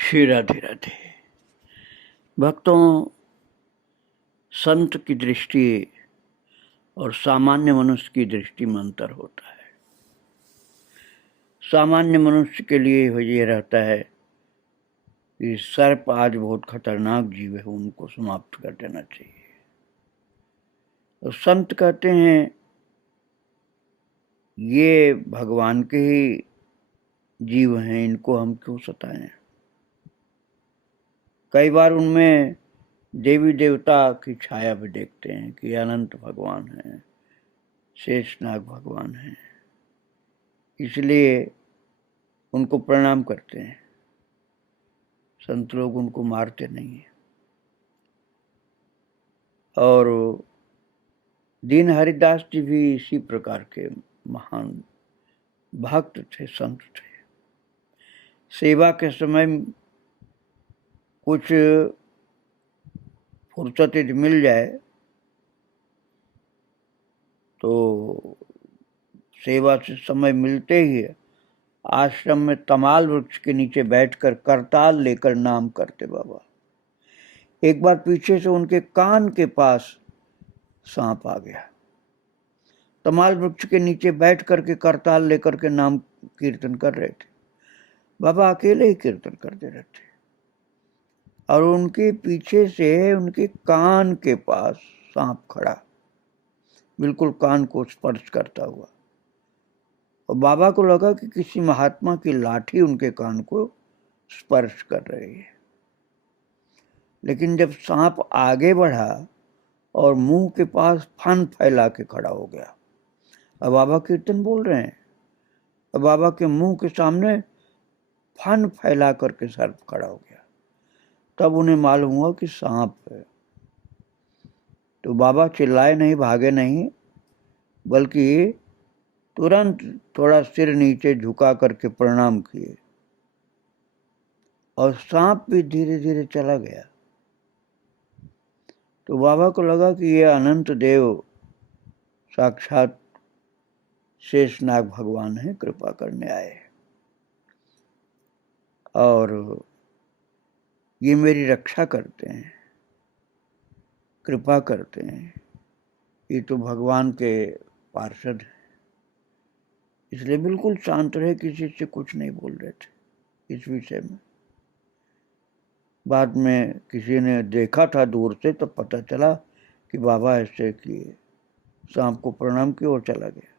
श्री राधे राधे। भक्तों, संत की दृष्टि और सामान्य मनुष्य की दृष्टि में अंतर होता है। सामान्य मनुष्य के लिए ये रहता है कि सर्प आज बहुत खतरनाक जीव है, उनको समाप्त कर देना चाहिए। तो संत कहते हैं ये भगवान के ही जीव हैं, इनको हम क्यों सताएं। कई बार उनमें देवी देवता की छाया भी देखते हैं कि अनंत भगवान हैं, शेषनाग भगवान हैं, इसलिए उनको प्रणाम करते हैं। संत लोग उनको मारते नहीं हैं। और दीन हरिदास जी भी इसी प्रकार के महान भक्त थे, संत थे। सेवा के समय कुछ फुर्सत यदि मिल जाए तो सेवा से समय मिलते ही आश्रम में तमाल वृक्ष के नीचे बैठकर करताल लेकर नाम करते बाबा। एक बार पीछे से उनके कान के पास सांप आ गया। तमाल वृक्ष के नीचे बैठ करके करताल लेकर के नाम कीर्तन कर रहे थे। बाबा अकेले ही कीर्तन करते रहते और उनके पीछे से उनके कान के पास सांप खड़ा, बिल्कुल कान को स्पर्श करता हुआ। और बाबा को लगा कि किसी महात्मा की लाठी उनके कान को स्पर्श कर रही है। लेकिन जब सांप आगे बढ़ा और मुंह के पास फन फैला के खड़ा हो गया, अब बाबा कीर्तन बोल रहे हैं, अब बाबा के मुंह के सामने फन फैला करके सर्प खड़ा हो गया। तब उन्हें मालूम हुआ कि सांप है। तो बाबा चिल्लाए नहीं, भागे नहीं, बल्कि तुरंत थोड़ा सिर नीचे झुका करके प्रणाम किए और सांप भी धीरे धीरे चला गया। तो बाबा को लगा कि ये अनंत देव साक्षात शेषनाग भगवान है, कृपा करने आए और ये मेरी रक्षा करते हैं, कृपा करते हैं। ये तो भगवान के पार्षद हैं, इसलिए बिल्कुल शांत रहे, किसी से कुछ नहीं बोल रहे थे इस विषय में। बाद में किसी ने देखा था दूर से, तो पता चला कि बाबा ऐसे किए, सांप को प्रणाम किया और चला गया।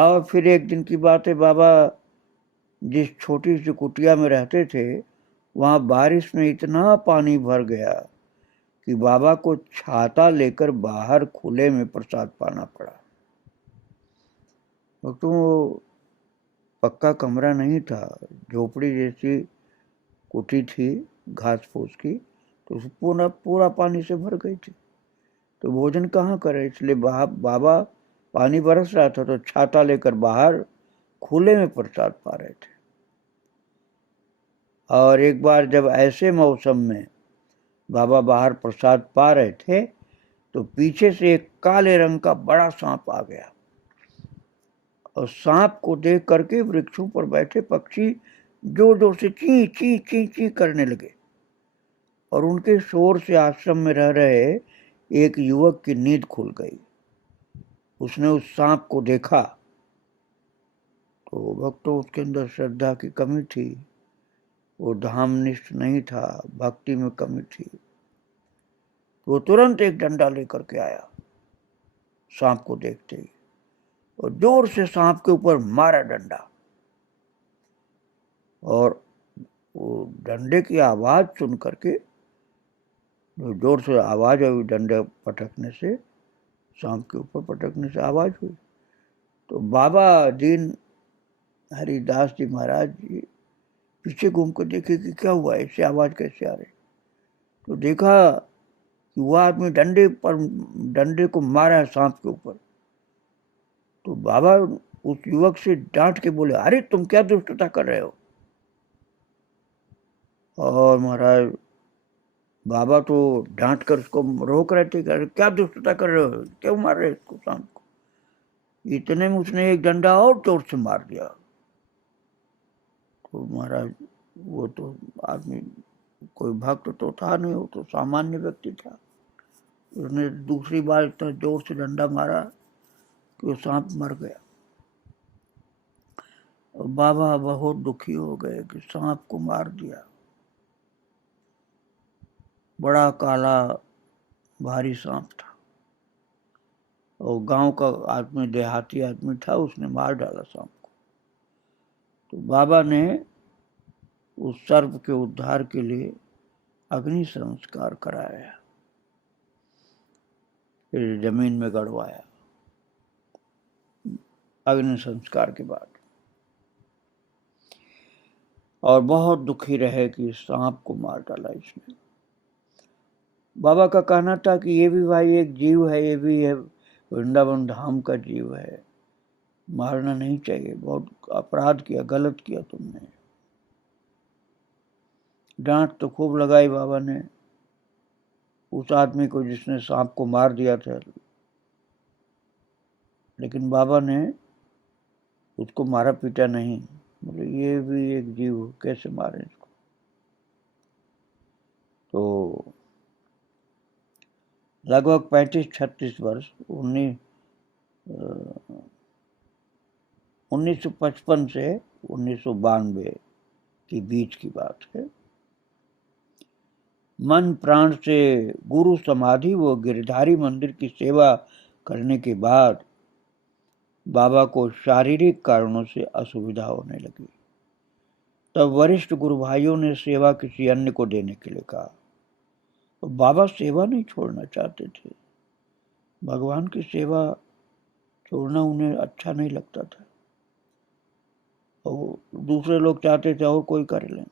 और फिर एक दिन की बात है, बाबा जिस छोटी सी कुटिया में रहते थे वहां बारिश में इतना पानी भर गया कि बाबा को छाता लेकर बाहर खुले में प्रसाद पाना पड़ा। तो पक्का कमरा नहीं था, झोपड़ी जैसी कुटी थी घास फूस की, तो पूरा पूरा पानी से भर गई थी। तो भोजन कहाँ करे, इसलिए बाबा पानी बरस रहा था तो छाता लेकर बाहर खुले में प्रसाद पा रहे थे। और एक बार जब ऐसे मौसम में बाबा बाहर प्रसाद पा रहे थे तो पीछे से एक काले रंग का बड़ा सांप आ गया और सांप को देख करके वृक्षों पर बैठे पक्षी जोर जोर से ची ची ची ची करने लगे और उनके शोर से आश्रम में रह रहे एक युवक की नींद खुल गई। उसने उस सांप को देखा तो भक्तों उसके अंदर श्रद्धा की कमी थी, वो धामनिष्ठ नहीं था, भक्ति में कमी थी। वो तुरंत एक डंडा लेकर के आया सांप को देखते ही और जोर से सांप के ऊपर मारा डंडा। और वो डंडे की आवाज सुन करके, जो जोर से आवाज आई डंडे पटकने से, सांप के ऊपर पटकने से आवाज हुई, तो बाबा दीन हरिदास जी महाराज जी पीछे घूम कर देखे कि क्या हुआ, ऐसे आवाज कैसे आ रही। तो देखा कि वह आदमी डंडे को मारा है सांप के ऊपर। तो बाबा उस युवक से डांट के बोले, अरे तुम क्या दुष्टता कर रहे हो। और महाराज बाबा तो डांट कर उसको रोक रहे थे, क्या दुष्टता कर रहे हो, क्यों मार रहे इसको सांप को। इतने में उसने एक डंडा और जोर से मार दिया। तो महाराज वो तो आदमी कोई भक्त तो था नहीं, वो तो सामान्य व्यक्ति था। उसने दूसरी बार इतना जोर से डंडा मारा कि वो सांप मर गया। और बाबा बहुत दुखी हो गए कि सांप को मार दिया। बड़ा काला भारी सांप था और गांव का आदमी, देहाती आदमी था, उसने मार डाला सांप को। तो बाबा ने उस सर्प के उद्धार के लिए अग्नि संस्कार कराया, फिर जमीन में गड़वाया। अग्नि संस्कार के बाद और बहुत दुखी रहे कि सांप को मार डाला इसने। बाबा का कहना था कि ये भी भाई एक जीव है, ये भी है वृंदावन धाम का जीव है, मारना नहीं चाहिए, बहुत अपराध किया, गलत किया तुमने। डांट तो खूब लगाई बाबा ने उस आदमी को जिसने सांप को मार दिया था, लेकिन बाबा ने उसको मारा पीटा नहीं। बोले ये भी एक जीव, कैसे मारे इसको। तो लगभग 35-36 वर्ष 1955 से 1992 के बीच की बात है। मन प्राण से गुरु समाधि व गिरधारी मंदिर की सेवा करने के बाद बाबा को शारीरिक कारणों से असुविधा होने लगी। तब वरिष्ठ गुरु भाइयों ने सेवा किसी अन्य को देने के लिए कहा। तो बाबा सेवा नहीं छोड़ना चाहते थे। भगवान की सेवा छोड़ना उन्हें अच्छा नहीं लगता था, और दूसरे लोग चाहते थे और कोई कर लें।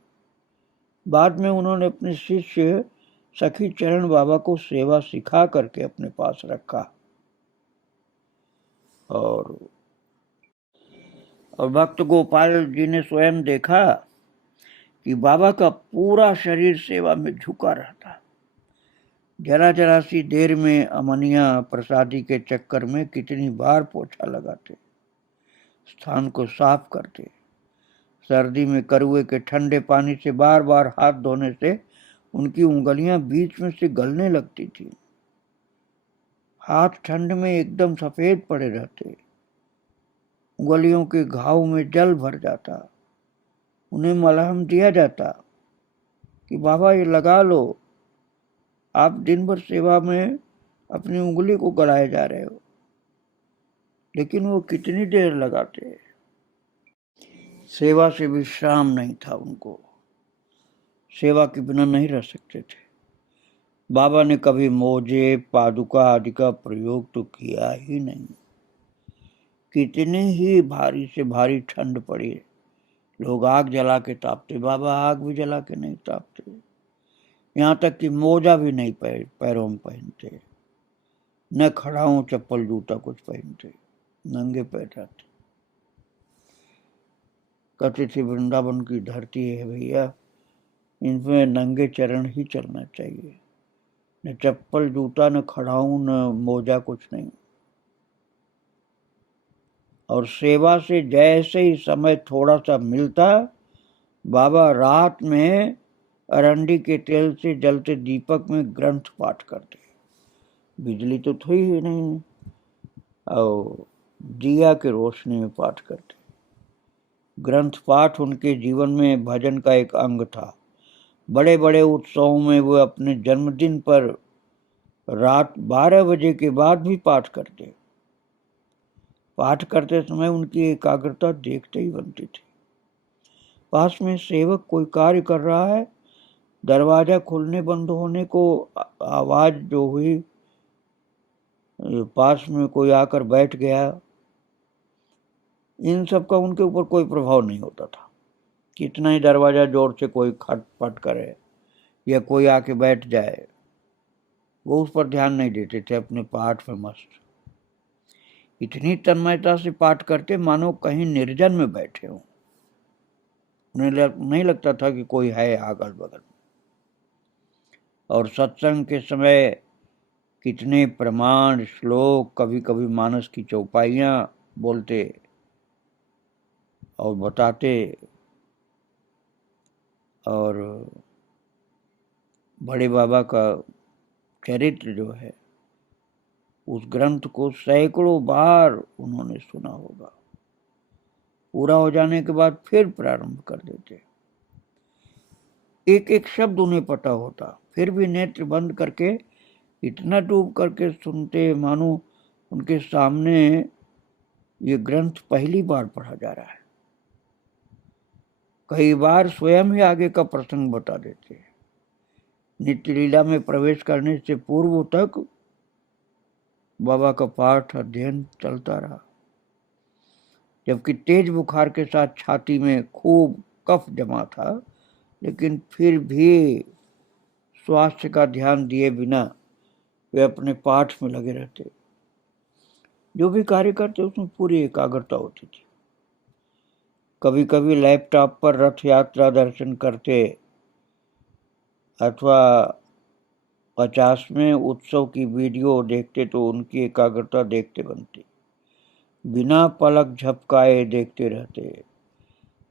बाद में उन्होंने अपने शिष्य सखी चरण बाबा को सेवा सिखा करके अपने पास रखा। और भक्त गोपाल जी ने स्वयं देखा कि बाबा का पूरा शरीर सेवा में झुका रहता। जरा जरा सी देर में अमनिया प्रसादी के चक्कर में कितनी बार पोछा लगाते, स्थान को साफ करते। सर्दी में करुए के ठंडे पानी से बार बार हाथ धोने से उनकी उंगलियां बीच में से गलने लगती थी। हाथ ठंड में एकदम सफेद पड़े रहते, उंगलियों के घाव में जल भर जाता। उन्हें मलहम दिया जाता कि बाबा ये लगा लो, आप दिन भर सेवा में अपनी उंगली को गलाए जा रहे हो। लेकिन वो कितनी देर लगाते। सेवा से विश्राम नहीं था उनको, सेवा के बिना नहीं रह सकते थे। बाबा ने कभी मोजे पादुका आदि का प्रयोग तो किया ही नहीं। कितने ही भारी से भारी ठंड पड़ी, लोग आग जला के तापते, बाबा आग भी जला के नहीं तापते। यहाँ तक कि मोजा भी नहीं पैरों में पहनते, न खड़ाऊं चप्पल जूता कुछ पहनते, नंगे पैर रहते। कहते थे वृंदावन की धरती है भैया, इनमें नंगे चरण ही चलना चाहिए, न चप्पल जूता, न खड़ाऊं, न मोजा, कुछ नहीं। और सेवा से जैसे ही समय थोड़ा सा मिलता, बाबा रात में अरंडी के तेल से जलते दीपक में ग्रंथ पाठ करते। बिजली तो थी ही नहीं, और दिया के रोशनी में पाठ करते। ग्रंथ पाठ उनके जीवन में भजन का एक अंग था। बड़े बड़े उत्सवों में वो अपने जन्मदिन पर रात 12 बजे के बाद भी पाठ करते। पाठ करते समय उनकी एकाग्रता देखते ही बनती थी। पास में सेवक कोई कार्य कर रहा है, दरवाजा खुलने बंद होने को आवाज जो हुई, पास में कोई आकर बैठ गया, इन सब का उनके ऊपर कोई प्रभाव नहीं होता था। कितना ही दरवाजा जोर से कोई खटपट करे या कोई आके बैठ जाए, वो उस पर ध्यान नहीं देते थे, अपने पाठ में मस्त। इतनी तन्मयता से पाठ करते मानो कहीं निर्जन में बैठे हों। उन्हें नहीं लगता था कि कोई है अगल बगल। और सत्संग के समय कितने प्रमाण श्लोक, कभी कभी मानस की चौपाइयां बोलते और बताते। और बड़े बाबा का चरित्र जो है उस ग्रंथ को सैकड़ों बार उन्होंने सुना होगा। पूरा हो जाने के बाद फिर प्रारंभ कर देते, एक एक शब्द उन्हें पता होता, फिर भी नेत्र बंद करके इतना डूब करके सुनते मानो उनके सामने ये ग्रंथ पहली बार पढ़ा जा रहा है। कई बार स्वयं ही आगे का प्रसंग बता देते। नित्य लीला में प्रवेश करने से पूर्व तक बाबा का पाठ अध्ययन चलता रहा, जबकि तेज बुखार के साथ छाती में खूब कफ जमा था, लेकिन फिर भी स्वास्थ्य का ध्यान दिए बिना वे अपने पाठ में लगे रहते। जो भी कार्य करते उसमें पूरी एकाग्रता होती थी। कभी कभी लैपटॉप पर रथ यात्रा दर्शन करते अथवा 50वें उत्सव की वीडियो देखते तो उनकी एकाग्रता देखते बनती। बिना पलक झपकाए देखते रहते।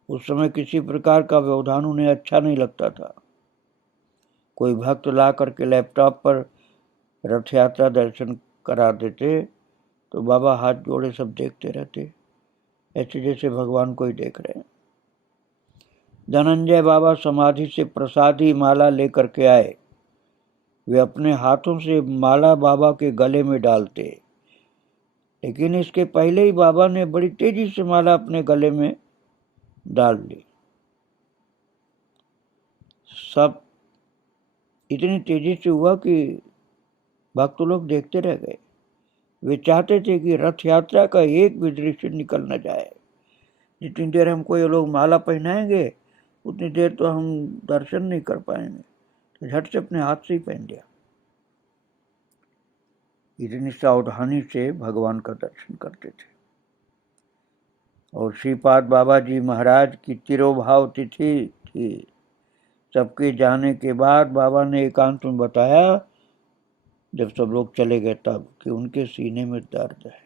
उस समय किसी प्रकार का व्यवधान उन्हें अच्छा नहीं लगता था। कोई भक्त ला करके लैपटॉप पर रथ यात्रा दर्शन करा देते तो बाबा हाथ जोड़े सब देखते रहते, ऐसे जैसे भगवान को ही देख रहे हैं। धनंजय बाबा समाधि से प्रसादी माला लेकर के आए। वे अपने हाथों से माला बाबा के गले में डालते, लेकिन इसके पहले ही बाबा ने बड़ी तेजी से माला अपने गले में डाल ली। सब इतनी तेजी से हुआ कि भक्त लोग देखते रह गए। वे चाहते थे कि रथ यात्रा का एक भी दृश्य निकल न जाए। जितनी देर हमको ये लोग माला पहनाएंगे उतनी देर तो हम दर्शन नहीं कर पाएंगे, तो झट से अपने हाथ से ही पहन लिया। इतनी सावधानी से भगवान का दर्शन करते थे। और श्रीपाद बाबा जी महाराज की तिरोभाव तिथि थी। सबके जाने के बाद बाबा ने एकांत में बताया, जब सब लोग चले गए तब, कि उनके सीने में दर्द है।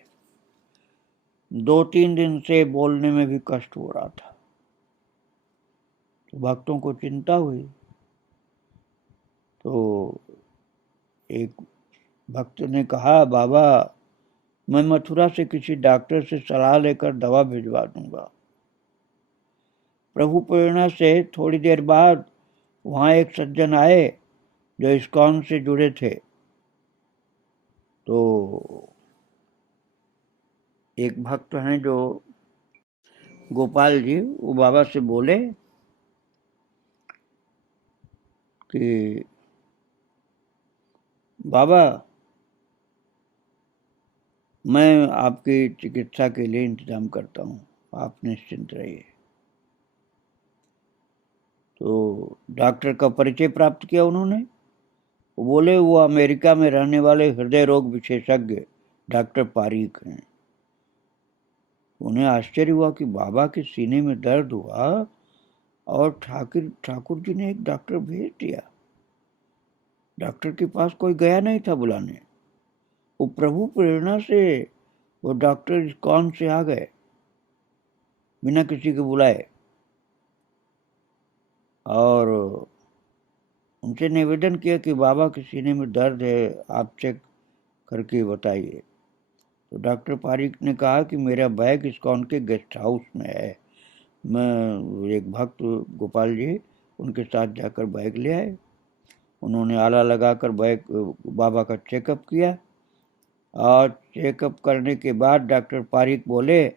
2-3 दिन से बोलने में भी कष्ट हो रहा था। तो भक्तों को चिंता हुई। तो एक भक्त ने कहा, बाबा मैं मथुरा से किसी डॉक्टर से सलाह लेकर दवा भिजवा दूंगा। प्रभु प्रेरणा से थोड़ी देर बाद वहां एक सज्जन आए जो इस्कॉन से जुड़े थे। तो एक भक्त हैं जो गोपाल जी, वो बाबा से बोले कि बाबा मैं आपकी चिकित्सा के लिए इंतजाम करता हूँ, आप निश्चिंत रहिए। तो डॉक्टर का परिचय प्राप्त किया उन्होंने। वो बोले वो अमेरिका में रहने वाले हृदय रोग विशेषज्ञ डॉक्टर पारीक हैं। उन्हें आश्चर्य हुआ कि बाबा के सीने में दर्द हुआ और ठाकुर जी ने एक डॉक्टर भेज दिया। डॉक्टर के पास कोई गया नहीं था बुलाने। वो प्रभु प्रेरणा से वो डॉक्टर इस्कॉन से आ गए बिना किसी के बुलाए और उनसे निवेदन किया कि बाबा के सीने में दर्द है, आप चेक करके बताइए। तो डॉक्टर पारिक ने कहा कि मेरा बैग इस्कॉन के गेस्ट हाउस में है। मैं एक भक्त गोपाल जी उनके साथ जाकर बैग ले आए। उन्होंने आला लगाकर बैग बाबा का चेकअप किया और चेकअप करने के बाद डॉक्टर पारिक बोले,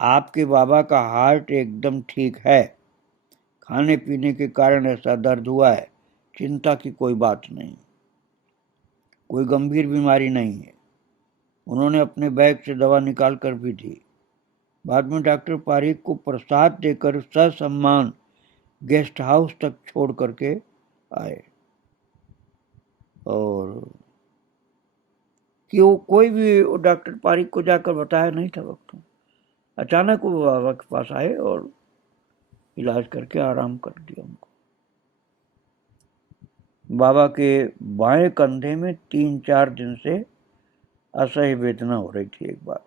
आपके बाबा का हार्ट एकदम ठीक है, खाने पीने के कारण ऐसा दर्द हुआ है, चिंता की कोई बात नहीं, कोई गंभीर बीमारी नहीं है। उन्होंने अपने बैग से दवा निकाल कर भी दी। बाद में डॉक्टर पारिक को प्रसाद देकर ससम्मान गेस्ट हाउस तक छोड़ करके आए। और कि वो कोई भी डॉक्टर पारिक को जाकर बताया नहीं था वक्त। अचानक वो बाबा के पास आए और इलाज करके आराम कर दिया उनको। बाबा के बाएं कंधे में 3-4 दिन से असह्य वेदना हो रही थी एक बार,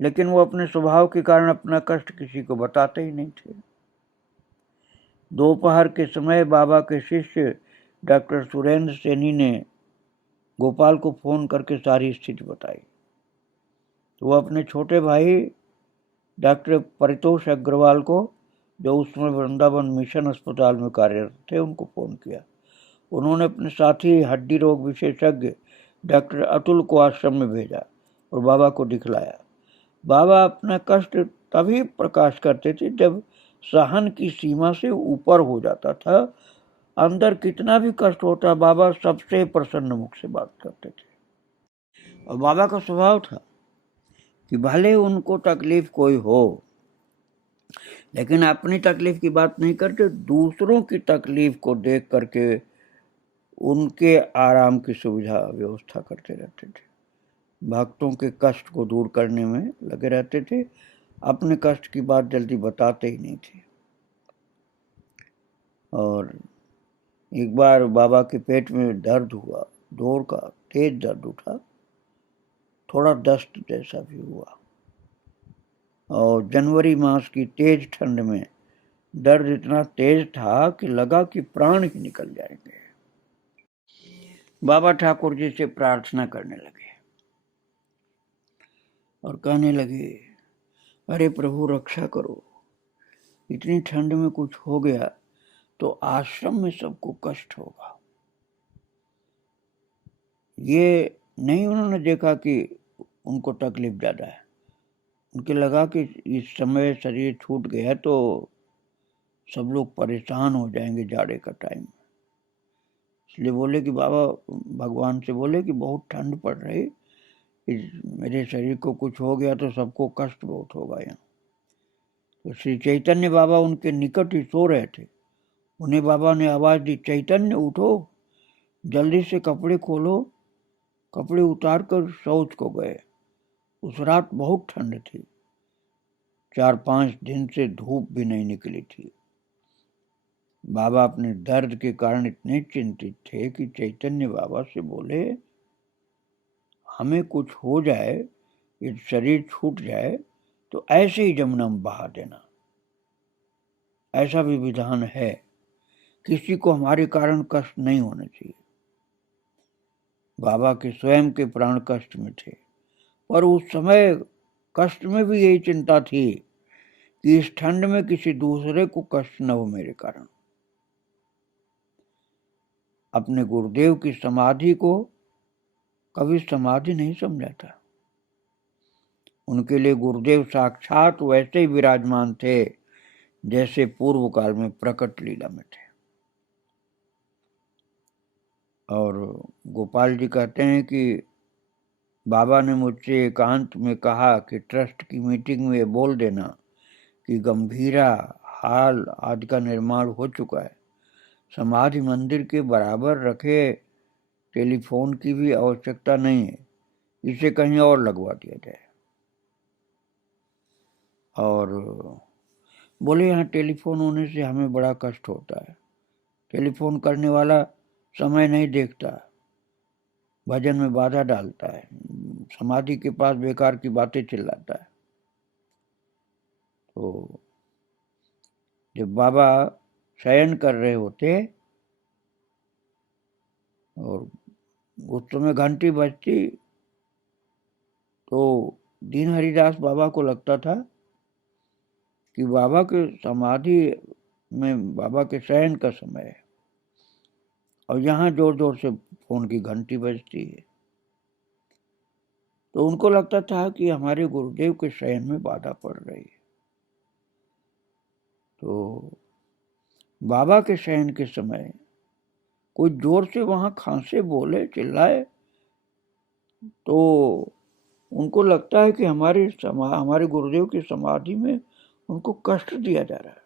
लेकिन वो अपने स्वभाव के कारण अपना कष्ट किसी को बताते ही नहीं थे। दोपहर के समय बाबा के शिष्य डॉक्टर सुरेंद्र सैनी ने गोपाल को फोन करके सारी स्थिति बताई। तो वो अपने छोटे भाई डॉक्टर परितोष अग्रवाल को, जो उस समय वृंदावन मिशन अस्पताल में कार्यरत थे, उनको फोन किया। उन्होंने अपने साथी हड्डी रोग विशेषज्ञ डॉक्टर अतुल को आश्रम में भेजा और बाबा को दिखलाया। बाबा अपना कष्ट तभी प्रकाश करते थे जब सहन की सीमा से ऊपर हो जाता था। अंदर कितना भी कष्ट होता, बाबा सबसे प्रसन्न मुख से बात करते थे। और बाबा का स्वभाव था कि भले उनको तकलीफ कोई हो, लेकिन अपनी तकलीफ की बात नहीं करते, दूसरों की तकलीफ को देख करके उनके आराम की सुविधा व्यवस्था करते रहते थे। भक्तों के कष्ट को दूर करने में लगे रहते थे, अपने कष्ट की बात जल्दी बताते ही नहीं थे। और एक बार बाबा के पेट में दर्द हुआ, जोर का तेज दर्द उठा, थोड़ा दस्त जैसा भी हुआ। और जनवरी मास की तेज ठंड में दर्द इतना तेज था कि लगा कि प्राण ही निकल जाएंगे। बाबा ठाकुर जी से प्रार्थना करने लगे और कहने लगे, अरे प्रभु रक्षा करो, इतनी ठंड में कुछ हो गया तो आश्रम में सबको कष्ट होगा। ये नहीं उन्होंने देखा कि उनको तकलीफ ज्यादा है, उनके लगा कि इस समय शरीर छूट गया तो सब लोग परेशान हो जाएंगे जाड़े का टाइम। इसलिए बोले कि बाबा भगवान से बोले कि बहुत ठंड पड़ रही, मेरे शरीर को कुछ हो गया तो सबको कष्ट बहुत होगा यहाँ। तो श्री चैतन्य बाबा उनके निकट ही सो रहे थे। उन्हें बाबा ने आवाज दी, चैतन्य उठो, जल्दी से कपड़े खोलो। कपड़े उतार कर शौच को गए। उस रात बहुत ठंड थी, 4-5 दिन से धूप भी नहीं निकली थी। बाबा अपने दर्द के कारण इतने चिंतित थे कि चैतन्य बाबा से बोले, हमें कुछ हो जाए, ये शरीर छूट जाए तो ऐसे ही जमुना में बहा देना, ऐसा भी विधान है, किसी को हमारे कारण कष्ट नहीं होना चाहिए। बाबा के स्वयं के प्राण कष्ट में थे, पर उस समय कष्ट में भी यही चिंता थी कि इस ठंड में किसी दूसरे को कष्ट न हो मेरे कारण। अपने गुरुदेव की समाधि को कभी समाधि नहीं समझा था। उनके लिए गुरुदेव साक्षात वैसे ही विराजमान थे जैसे पूर्व काल में प्रकट लीला में थे। और गोपाल जी कहते हैं कि बाबा ने मुझसे एकांत में कहा कि ट्रस्ट की मीटिंग में बोल देना कि गंभीरा हाल आदि का निर्माण हो चुका है, समाधि मंदिर के बराबर रखे टेलीफोन की भी आवश्यकता नहीं है, इसे कहीं और लगवा दिया जाए। और बोले, यहाँ टेलीफोन होने से हमें बड़ा कष्ट होता है, टेलीफोन करने वाला समय नहीं देखता, भजन में बाधा डालता है, समाधि के पास बेकार की बातें चिल्लाता है। तो जब बाबा शयन कर रहे होते और उस समय घंटी बजती तो दीन हरिदास बाबा को लगता था कि बाबा के समाधि में बाबा के शयन का समय है और यहाँ जोर जोर से फोन की घंटी बजती है। तो उनको लगता था कि हमारे गुरुदेव के शयन में बाधा पड़ रही है। तो बाबा के शयन के समय कोई जोर से वहां खांसे, बोले, चिल्लाए तो उनको लगता है कि हमारे गुरुदेव की समाधि में उनको कष्ट दिया जा रहा है।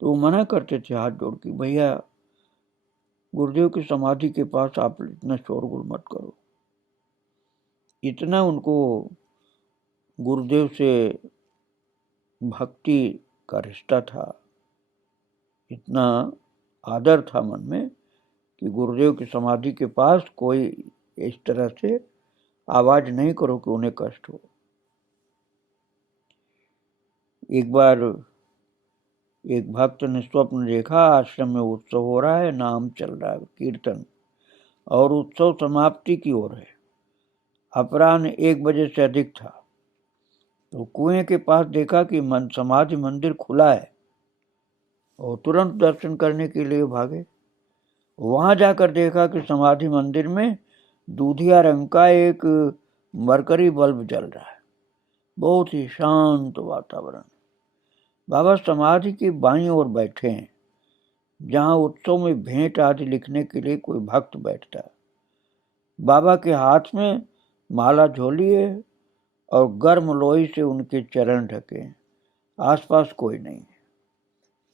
तो वो मना करते थे हाथ जोड़ के, भैया गुरुदेव की समाधि के पास आप इतना शोरगुल मत करो। इतना उनको गुरुदेव से भक्ति का रिश्ता था, इतना आदर था मन में कि गुरुदेव की समाधि के पास कोई इस तरह से आवाज नहीं करो कि उन्हें कष्ट हो। एक बार एक भक्त ने स्वप्न देखा, आश्रम में उत्सव हो रहा है, नाम चल रहा है, कीर्तन, और उत्सव समाप्ति की ओर है। अपराह्न 1 बजे से अधिक था। तो कुएं के पास देखा कि समाधि मंदिर खुला है और तुरंत दर्शन करने के लिए भागे। वहां जाकर देखा कि समाधि मंदिर में दूधिया रंग का एक मरकरी बल्ब जल रहा है। बहुत ही शांत वातावरण। बाबा समाधि की बाईं ओर बैठे हैं, जहां उत्सव में भेंट आदि लिखने के लिए कोई भक्त बैठता है। बाबा के हाथ में माला झोली है और गर्म लोई से उनके चरण ढके हैं। आसपास कोई नहीं है,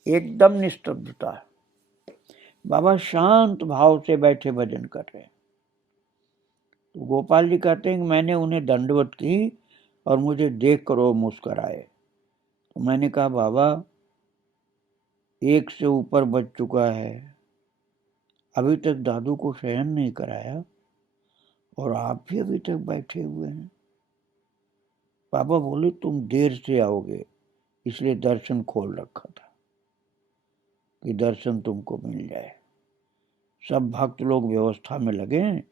एकदम निस्तब्धता है। बाबा शांत भाव से बैठे भजन कर रहे हैं। तो गोपाल जी कहते हैं कि मैंने उन्हें दंडवत की और मुझे देख कर वो मुस्कराए। तो मैंने कहा, बाबा 1 से ऊपर बज चुका है, अभी तक दादू को शयन नहीं कराया और आप भी अभी तक बैठे हुए हैं। बाबा बोले, तुम देर से आओगे इसलिए दर्शन खोल रखा था कि दर्शन तुमको मिल जाए। सब भक्त लोग व्यवस्था में लगे हैं,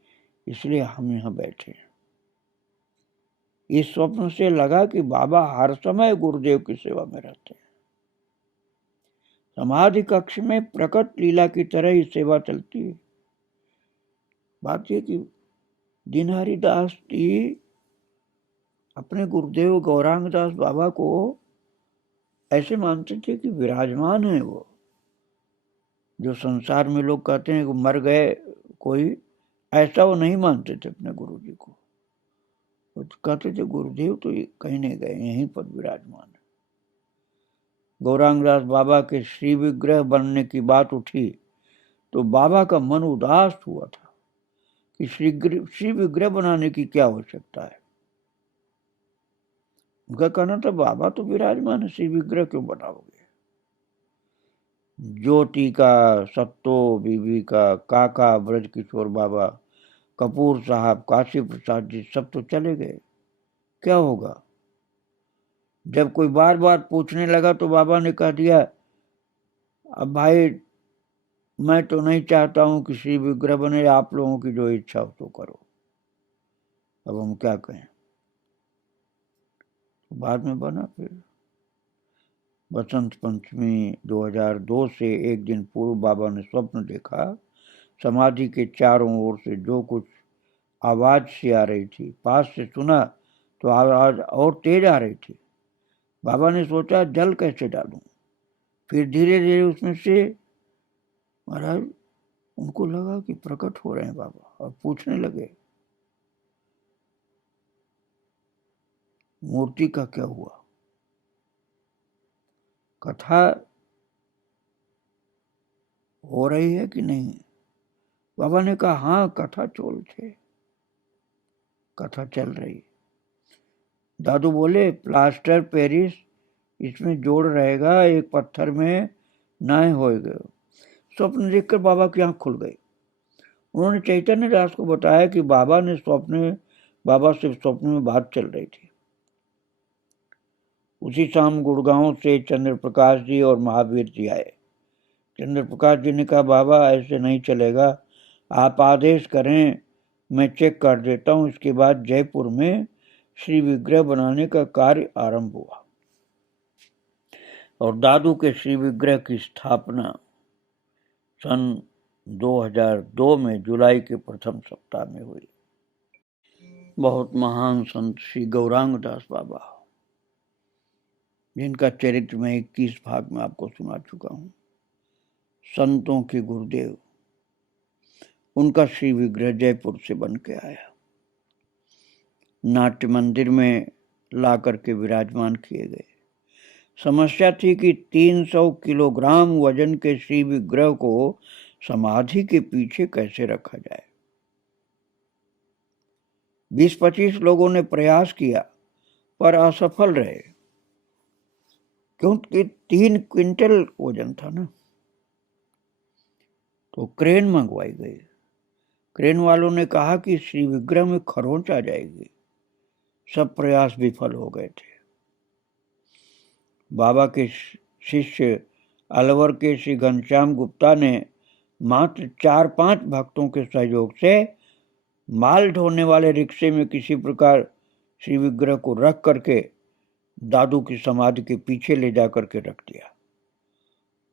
इसलिए हम यहाँ बैठे हैं। इस स्वप्न से लगा कि बाबा हर समय गुरुदेव की सेवा में रहते हैं। समाधि कक्ष में प्रकट लीला की तरह ही सेवा चलती है। बात यह कि दीनहरि दास जी अपने गुरुदेव गौरांग दास बाबा को ऐसे मानते थे कि विराजमान है वो। जो संसार में लोग कहते हैं कि मर गए कोई, ऐसा वो नहीं मानते थे अपने गुरु जी को। वो कहते थे गुरुदेव तो कहीं नहीं गए, यहीं पर विराजमान है। गौरांग दास बाबा के श्री विग्रह बनने की बात उठी तो बाबा का मन उदास हुआ था कि श्री विग्रह बनाने की क्या आवश्यकता है। उनका कहना था, बाबा तो विराजमान है, श्री विग्रह क्यों बनाओगे। ज्योति का, सत्तो बीबी का, काका ब्रजकिशोर बाबा, कपूर साहब, काशी प्रसाद जी सब तो चले गए, क्या होगा। जब कोई बार बार पूछने लगा तो बाबा ने कह दिया, अब भाई मैं तो नहीं चाहता हूं कि श्री विग्रह बने, आप लोगों की जो इच्छा हो तो करो, अब हम क्या कहें। बाद में बना। फिर बसंत पंचमी 2002 से 1 दिन पूर्व बाबा ने स्वप्न देखा, समाधि के चारों ओर से जो कुछ आवाज सी आ रही थी, पास से सुना तो आवाज और तेज आ रही थी। बाबा ने सोचा जल कैसे डालूं। फिर धीरे धीरे उसमें से महाराज उनको लगा कि प्रकट हो रहे हैं बाबा, और पूछने लगे मूर्ति का क्या हुआ, कथा हो रही है कि नहीं। बाबा ने कहा, हाँ कथा चलते, कथा चल रही। दादू बोले, प्लास्टर पेरिस इसमें जोड़ रहेगा, एक पत्थर में नाए हो गए। स्वप्न देखकर बाबा की आंख खुल गई। उन्होंने चैतन्य दास को बताया कि बाबा से स्वप्न में बात चल रही थी। उसी शाम गुड़गांव से चंद्र प्रकाश जी और महावीर जी आए। चंद्र प्रकाश जी ने कहा, बाबा ऐसे नहीं चलेगा, आप आदेश करें, मैं चेक कर देता हूं। इसके बाद जयपुर में श्री विग्रह बनाने का कार्य आरंभ हुआ और दादू के श्री विग्रह की स्थापना सन 2002 में जुलाई के प्रथम सप्ताह में हुई। बहुत महान संत श्री गौरांग दास बाबा, जिनका चरित्र मैं 21 भाग में आपको सुना चुका हूं, संतों के गुरुदेव, उनका श्री विग्रह जयपुर से बन के आया, नाट्य मंदिर में ला करके विराजमान किए गए। समस्या थी कि 300 किलोग्राम वजन के श्री विग्रह को समाधि के पीछे कैसे रखा जाए। 20-25 लोगों ने प्रयास किया पर असफल रहे, क्योंकि 3 क्विंटल वजन था ना। तो क्रेन मंगवाई गई। क्रेन वालों ने कहा कि श्री विग्रह में खरोंच आ जाएगी। सब प्रयास विफल हो गए थे। बाबा के शिष्य अलवर के श्री घनश्याम गुप्ता ने मात्र 4-5 भक्तों के सहयोग से माल ढोने वाले रिक्शे में किसी प्रकार श्री विग्रह को रख करके दादू की समाधि के पीछे ले जाकर के रख दिया।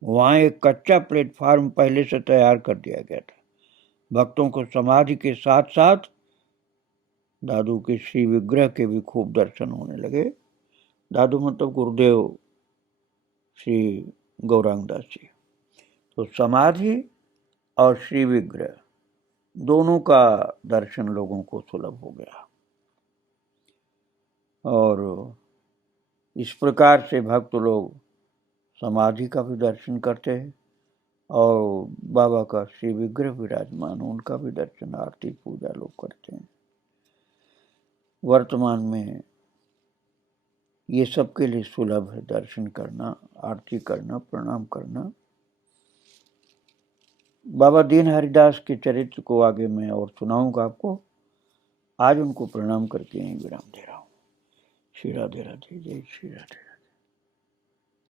वहां एक कच्चा प्लेटफार्म पहले से तैयार कर दिया गया था। भक्तों को समाधि के साथ साथ दादू के श्री विग्रह के भी खूब दर्शन होने लगे। दादू मतलब गुरुदेव श्री गौरांग दास जी। तो समाधि और श्री विग्रह दोनों का दर्शन लोगों को सुलभ हो गया और इस प्रकार से भक्त लोग समाधि का भी दर्शन करते हैं और बाबा का श्री विग्रह विराजमान उनका भी दर्शन आरती पूजा लोग करते हैं। वर्तमान में ये सबके लिए सुलभ है दर्शन करना, आरती करना, प्रणाम करना। बाबा दीन हरिदास के चरित्र को आगे मैं और सुनाऊंगा आपको। आज उनको प्रणाम करके यहीं विराम दे रहा हूँ। श्री राधे राधे, जय श्री राधे।